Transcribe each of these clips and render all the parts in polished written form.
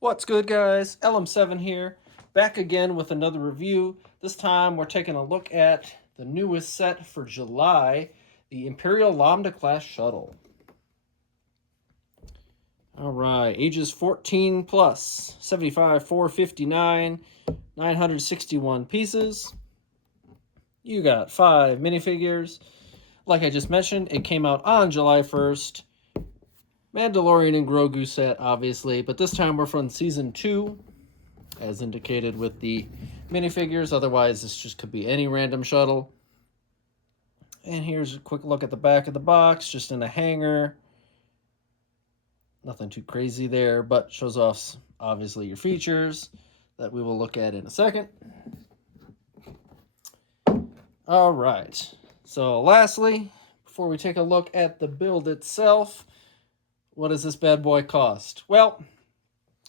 What's good, guys? LM7 here, back again with another review. This time we're taking a look at the newest set for July, the Imperial Lambda-class Shuttle. All right, ages 14 plus, 75, 459, 961 pieces. You got 5 minifigures. Like I just mentioned, it came out on July 1st. Mandalorian and Grogu set, obviously, but this time we're from Season 2, as indicated with the minifigures. Otherwise, this just could be any random shuttle. And here's a quick look at the back of the box, just in a hanger. Nothing too crazy there, but shows off, obviously, your features that we will look at in a second. All right, so lastly, before we take a look at the build itself, what does this bad boy cost? Well,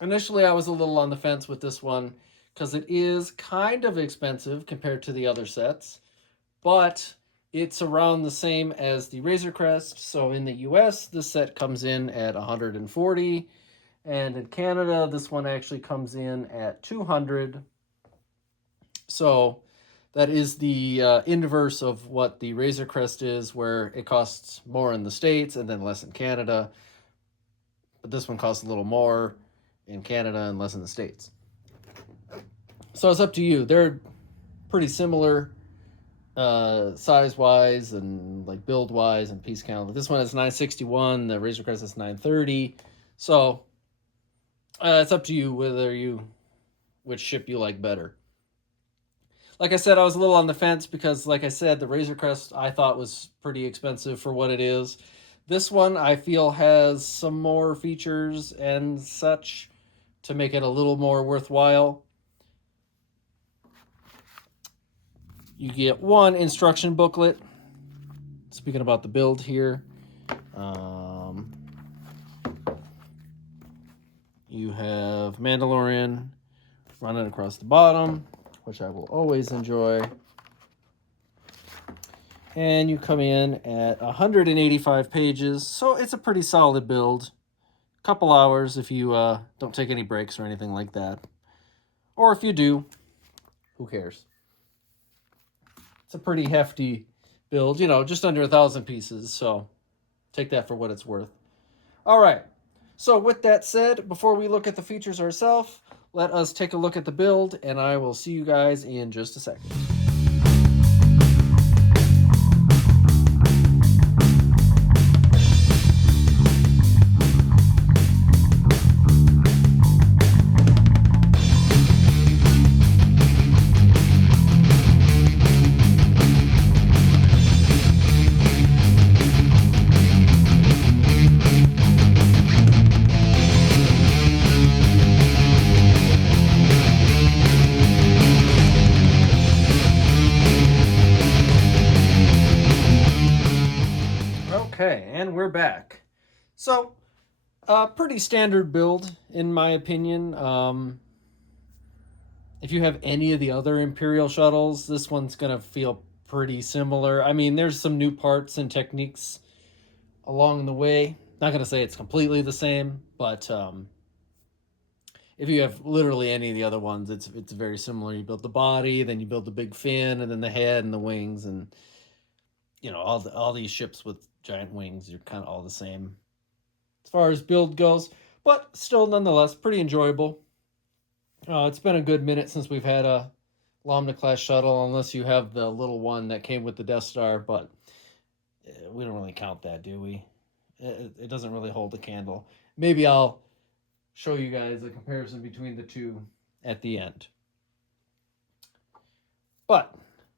initially I was a little on the fence with this one because it is kind of expensive compared to the other sets, but it's around the same as the Razor Crest. So in the US, this set comes in at $140, and in Canada, this one actually comes in at $200. So that is the inverse of what the Razor Crest is, where it costs more in the States and then less in Canada. But this one costs a little more in Canada and less in the States. So it's up to you. They're pretty similar size-wise and like build-wise and piece count. This one is 961. The Razor Crest is 930. So it's up to you which ship you like better. Like I said, I was a little on the fence because, like I said, the Razor Crest I thought was pretty expensive for what it is. This one I feel has some more features and such to make it a little more worthwhile. You get one instruction booklet. Speaking about the build here. You have Mandalorian running across the bottom, which I will always enjoy. And you come in at 185 pages, so it's a pretty solid build. Couple hours if you don't take any breaks or anything like that. Or if you do, who cares? It's a pretty hefty build, just under 1,000 pieces, so take that for what it's worth. All right, so with that said, before we look at the features ourselves, let us take a look at the build, and I will see you guys in just a second. Okay, and we're back. So, pretty standard build, in my opinion. If you have any of the other Imperial shuttles, this one's going to feel pretty similar. I mean, there's some new parts and techniques along the way. Not going to say it's completely the same, but if you have literally any of the other ones, it's very similar. You build the body, then you build the big fin, and then the head and the wings, and all these ships with giant wings are kind of all the same as far as build goes, but still nonetheless pretty enjoyable. It's been a good minute since we've had a Lambda-class shuttle, unless you have the little one that came with the Death Star, but we don't really count that, do we? It doesn't really hold a candle. Maybe I'll show you guys a comparison between the two at the end. But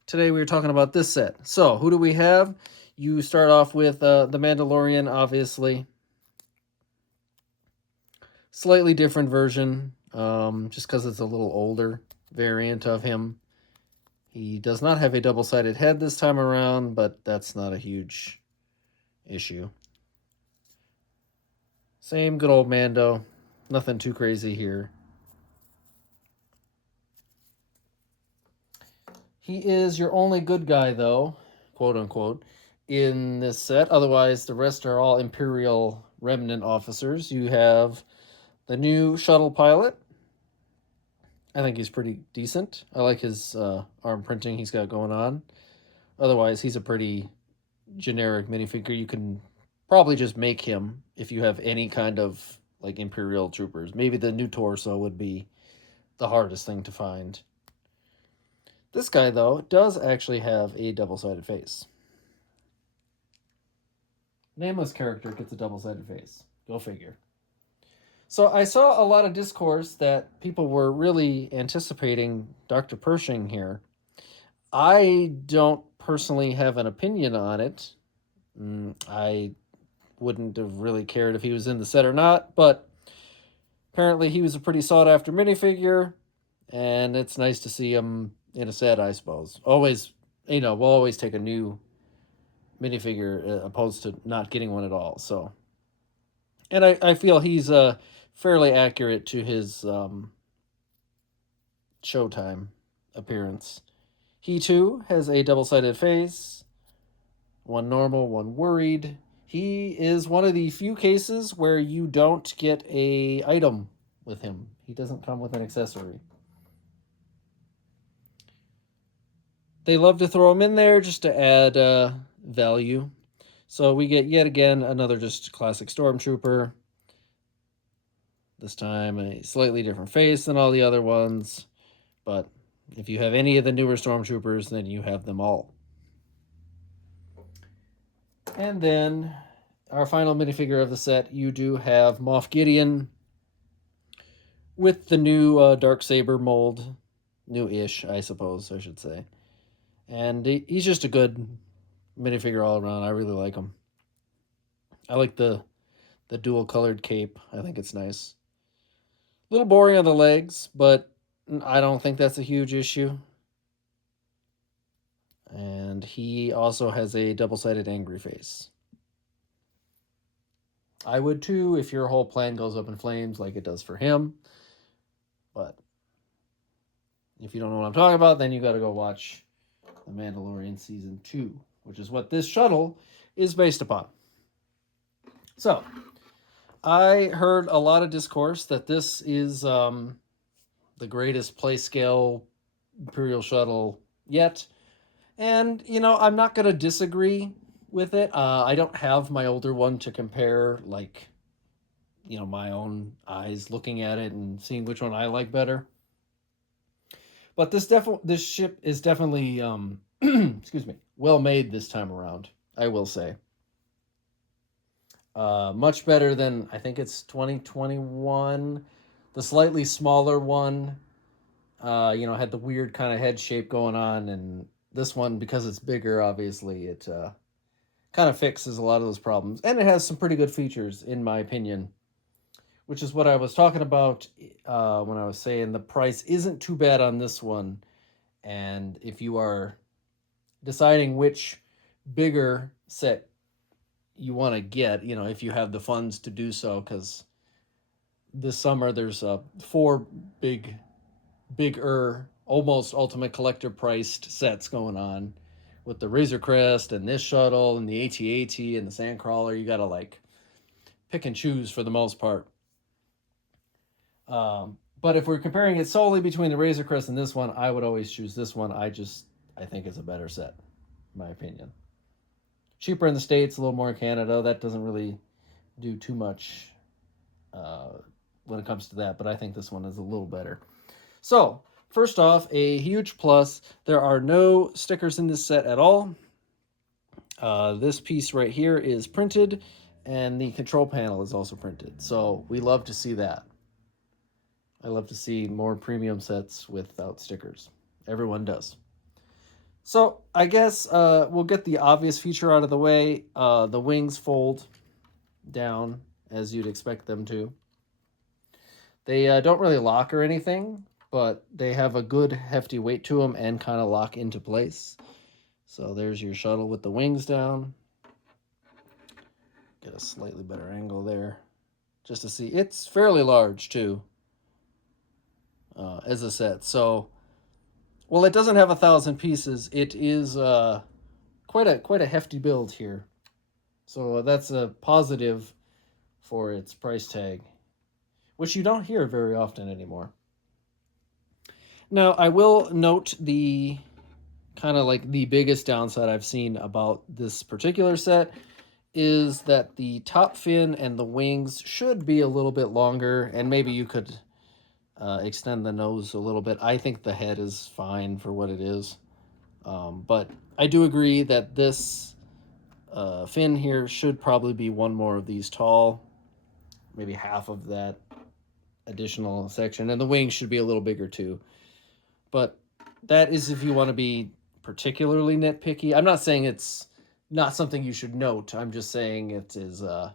today we were talking about this set. So who do we have? You start off with the Mandalorian, obviously. Slightly different version, just because it's a little older variant of him. He does not have a double-sided head this time around, but that's not a huge issue. Same good old Mando. Nothing too crazy here. He is your only good guy, though, quote-unquote, in this set. Otherwise, the rest are all Imperial Remnant officers. You have The new shuttle pilot, I think he's pretty decent. I like his arm printing he's got going on. Otherwise, he's a pretty generic minifigure. You can probably just make him if you have any kind of like Imperial troopers. Maybe the new torso would be the hardest thing to find. This guy, though, does actually have a double-sided face. Nameless character gets a double-sided face. Go figure. So I saw a lot of discourse that people were really anticipating Dr. Pershing here. I don't personally have an opinion on it. I wouldn't have really cared if he was in the set or not, but apparently he was a pretty sought-after minifigure, and it's nice to see him in a set, I suppose. Always, we'll always take a new minifigure opposed to not getting one at all. So, and I feel he's fairly accurate to his Showtime appearance. He too has a double-sided face, one normal, one worried. He is one of the few cases where you don't get a item with him. He doesn't come with an accessory. They love to throw him in there just to add value. So we get yet again another just classic Stormtrooper. This time a slightly different face than all the other ones. But if you have any of the newer Stormtroopers, then you have them all. And then our final minifigure of the set, you do have Moff Gideon with the new Darksaber mold. New-ish, I suppose I should say. And he's just a good minifigure all around. I really like him. I like the dual-colored cape. I think it's nice. A little boring on the legs, but I don't think that's a huge issue. And he also has a double-sided angry face. I would too if your whole plan goes up in flames like it does for him. But if you don't know what I'm talking about, then you got to go watch The Mandalorian Season 2, which is what this shuttle is based upon. So, I heard a lot of discourse that this is the greatest play scale Imperial shuttle yet. And, I'm not going to disagree with it. I don't have my older one to compare, like, my own eyes looking at it and seeing which one I like better. But this ship is definitely, excuse me, well made this time around, I will say. Much better than, I think it's 2021. The slightly smaller one, had the weird kind of head shape going on. And this one, because it's bigger, obviously, it kind of fixes a lot of those problems. And it has some pretty good features, in my opinion, which is what I was talking about when I was saying the price isn't too bad on this one. And if you are deciding which bigger set you want to get, if you have the funds to do so, because this summer there's 4 bigger, almost Ultimate Collector priced sets going on with the Razor Crest and this shuttle and the AT-AT and the Sandcrawler. You got to pick and choose for the most part. But if we're comparing it solely between the Razor Crest and this one, I would always choose this one. I think it's a better set, in my opinion. Cheaper in the States, a little more in Canada. That doesn't really do too much when it comes to that, but I think this one is a little better. So, first off, a huge plus. There are no stickers in this set at all. This piece right here is printed, and the control panel is also printed. So, we love to see that. I love to see more premium sets without stickers. Everyone does. So, I guess we'll get the obvious feature out of the way. The wings fold down, as you'd expect them to. They don't really lock or anything, but they have a good hefty weight to them and kind of lock into place. So there's your shuttle with the wings down. Get a slightly better angle there just to see. It's fairly large too as a set. So, well, it doesn't have 1,000 pieces. It is quite a hefty build here. So that's a positive for its price tag. which you don't hear very often anymore. Now, I will note the kind of like the biggest downside I've seen about this particular set is that the top fin and the wings should be a little bit longer, and maybe you could extend the nose a little bit. I think the head is fine for what it is. But I do agree that this fin here should probably be one more of these tall, maybe half of that additional section, and the wings should be a little bigger too. But that is if you want to be particularly nitpicky. I'm not saying it's not something you should note. I'm just saying it is the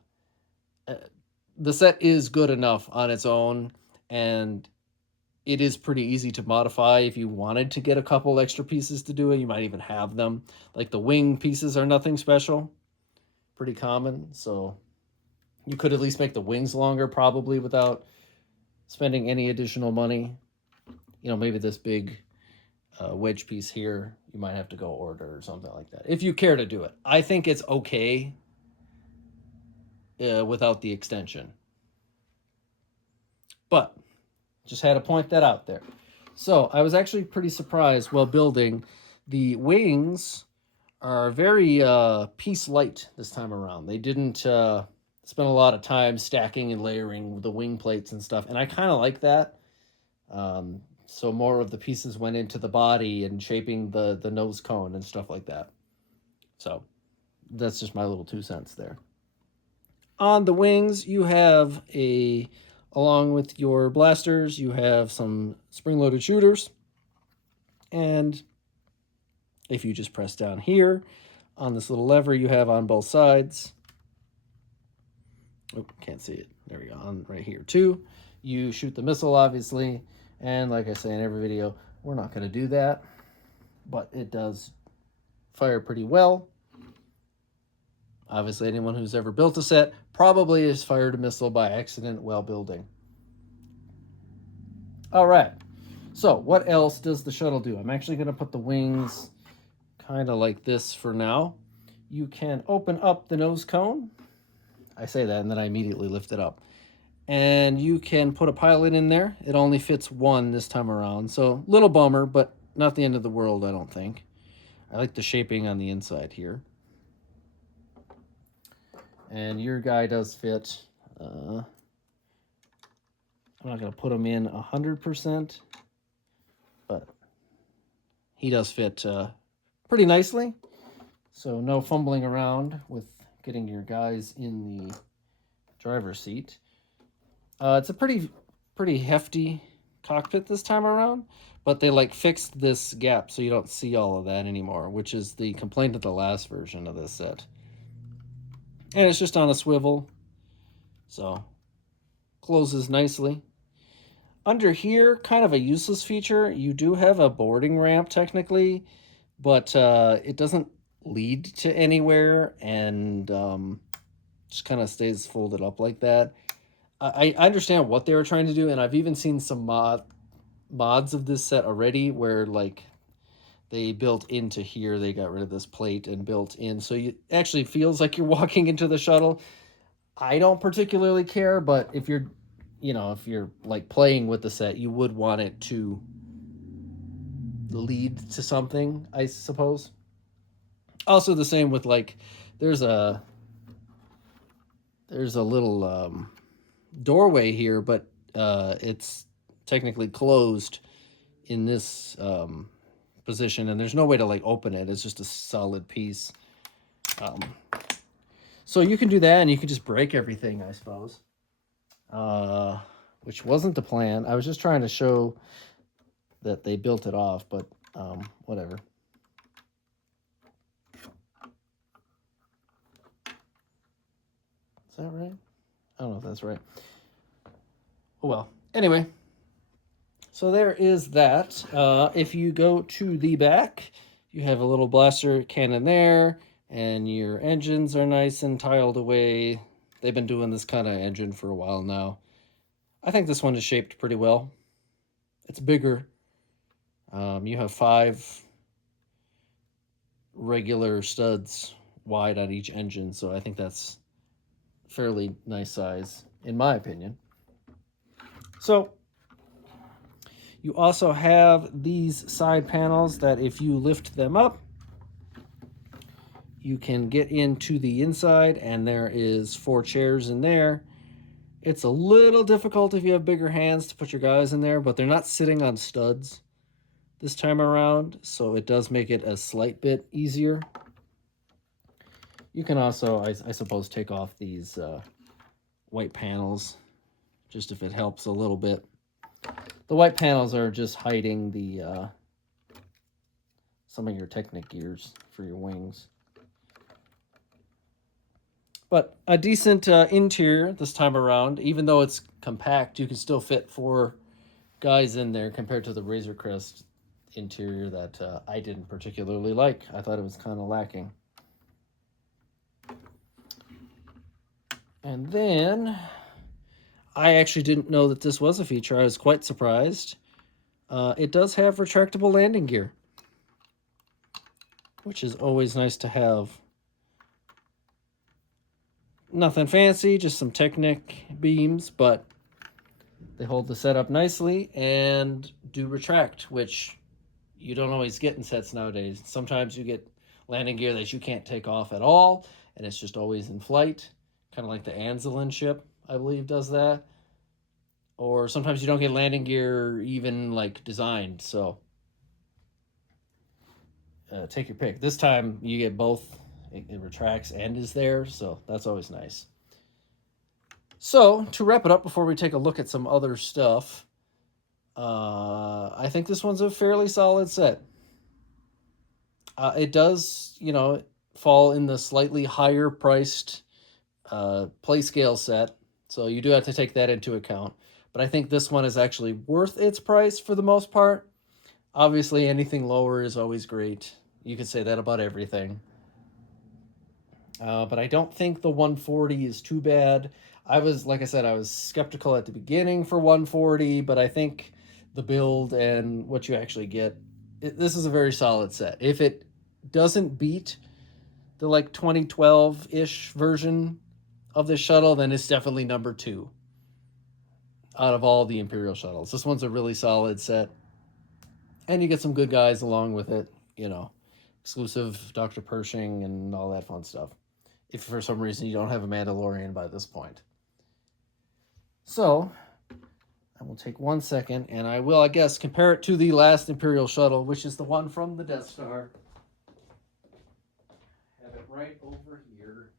set is good enough on its own, and it is pretty easy to modify. If you wanted to get a couple extra pieces to do it, you might even have them. Like the wing pieces are nothing special, pretty common, so you could at least make the wings longer probably without spending any additional money. You know, maybe this big wedge piece here, you might have to go order or something like that, if you care to do it. I think it's okay without the extension. But just had to point that out there. So I was actually pretty surprised while building. The wings are very piece light this time around. They didn't spend a lot of time stacking and layering the wing plates and stuff, and I kind of like that. So more of the pieces went into the body and shaping the nose cone and stuff like that. So that's just my little 2 cents there. On the wings, you have along with your blasters, you have some spring-loaded shooters. And if you just press down here on this little lever you have on both sides, oh, can't see it. There we go, on right here too. You shoot the missile, obviously. And like I say in every video, we're not going to do that, but it does fire pretty well. Obviously, anyone who's ever built a set probably has fired a missile by accident while building. All right, so what else does the shuttle do? I'm actually going to put the wings kind of like this for now. You can open up the nose cone. I say that and then I immediately lift it up. And you can put a pilot in there. It only fits one this time around. So little bummer, but not the end of the world, I don't think. I like the shaping on the inside here. And your guy does fit. I'm not going to put him in 100%, but he does fit pretty nicely. So no fumbling around with getting your guys in the driver's seat. It's a pretty hefty cockpit this time around, but they like fixed this gap so you don't see all of that anymore, which is the complaint of the last version of this set. And it's just on a swivel, so closes nicely. Under here, kind of a useless feature, you do have a boarding ramp technically, but it doesn't lead to anywhere, and just kind of stays folded up like that. I understand what they were trying to do, and I've even seen some mods of this set already where like they built into here, they got rid of this plate and built in, so it actually feels like you're walking into the shuttle. I don't particularly care, but if you're like playing with the set, you would want it to lead to something, I suppose. Also the same with like there's a little doorway here, but it's technically closed in this position, and there's no way to like open it. It's just a solid piece. So you can do that, and you can just break everything, I suppose. Which wasn't the plan. I was just trying to show that they built it off, but whatever. Is that right? I don't know if that's right. Oh well. Anyway, so there is that. If you go to the back, you have a little blaster cannon there, and your engines are nice and tiled away. They've been doing this kind of engine for a while now. I think this one is shaped pretty well. It's bigger. You have 5 regular studs wide on each engine, so I think that's fairly nice size, in my opinion. So you also have these side panels that if you lift them up, you can get into the inside, and there is 4 chairs in there. It's a little difficult if you have bigger hands to put your guys in there, but they're not sitting on studs this time around, so it does make it a slight bit easier. You can also, I suppose, take off these white panels, just if it helps a little bit. The white panels are just hiding the some of your Technic gears for your wings. But a decent interior this time around. Even though it's compact, you can still fit 4 guys in there compared to the Razor Crest interior that I didn't particularly like. I thought it was kind of lacking. And then I actually didn't know that this was a feature. I was quite surprised. It does have retractable landing gear, which is always nice to have. Nothing fancy, just some Technic beams, but they hold the set up nicely and do retract, which you don't always get in sets nowadays. Sometimes you get landing gear that you can't take off at all, and it's just always in flight, kind of like the Anzelin ship, I believe, does that. Or sometimes you don't get landing gear even like designed, so take your pick. This time you get both. It retracts and is there, so that's always nice. So, to wrap it up before we take a look at some other stuff, I think this one's a fairly solid set. It does, fall in the slightly higher priced play scale set, so you do have to take that into account. But I think this one is actually worth its price for the most part. Obviously, anything lower is always great. You could say that about everything. But I don't think the 140 is too bad. Like I said, I was skeptical at the beginning for 140, but I think the build and what you actually get, this is a very solid set. If it doesn't beat the 2012-ish version of this shuttle, then it's definitely number 2 out of all the Imperial shuttles. This one's a really solid set, and you get some good guys along with it, exclusive Dr. Pershing and all that fun stuff, if for some reason you don't have a Mandalorian by this point. So, I will take 1 second, and I will, I guess, compare it to the last Imperial shuttle, which is the one from the Death Star. Have it right over here.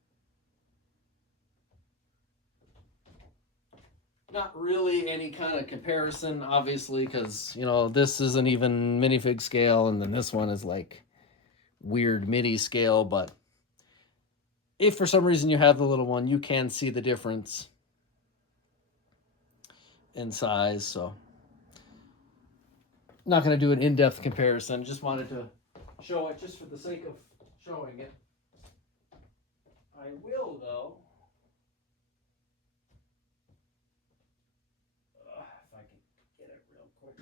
Not really any kind of comparison, obviously, because, this isn't even minifig scale, and then this one is like weird mini scale, but if for some reason you have the little one, you can see the difference in size, so I'm not going to do an in-depth comparison. Just wanted to show it just for the sake of showing it. I will, though, if I can get it real quick.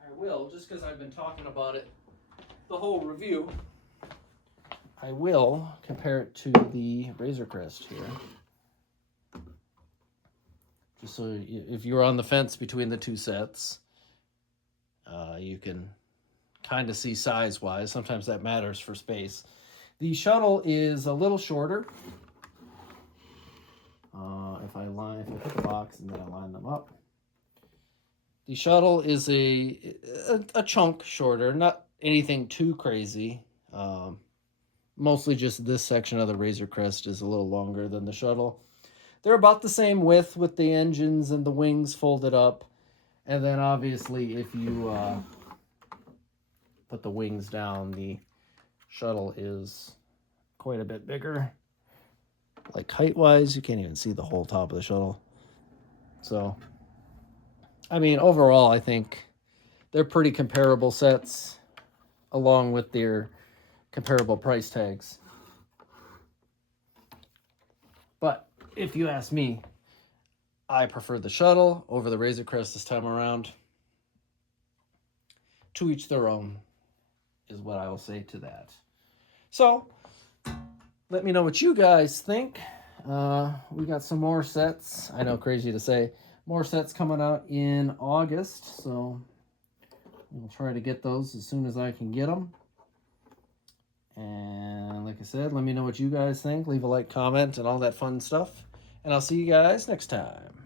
I will, just because I've been talking about it the whole review, I will compare it to the Razor Crest here. Just so if you're on the fence between the two sets, you can kind of see size-wise. Sometimes that matters for space. The shuttle is a little shorter. If I pick a box and then I line them up, the shuttle is a chunk shorter, not anything too crazy. Mostly just this section of the Razor Crest is a little longer than the shuttle. They're about the same width with the engines and the wings folded up. And then obviously if you put the wings down, the shuttle is quite a bit bigger. Like height-wise, you can't even see the whole top of the shuttle. So, I mean, overall, I think they're pretty comparable sets along with their comparable price tags. But if you ask me, I prefer the shuttle over the Razor Crest this time around. To each their own is what I will say to that. So, let me know what you guys think. we got some more sets. I know, crazy to say. More sets coming out in August, so we'll try to get those as soon as I can get them. And like I said, let me know what you guys think. Leave a like, comment, and all that fun stuff. And I'll see you guys next time.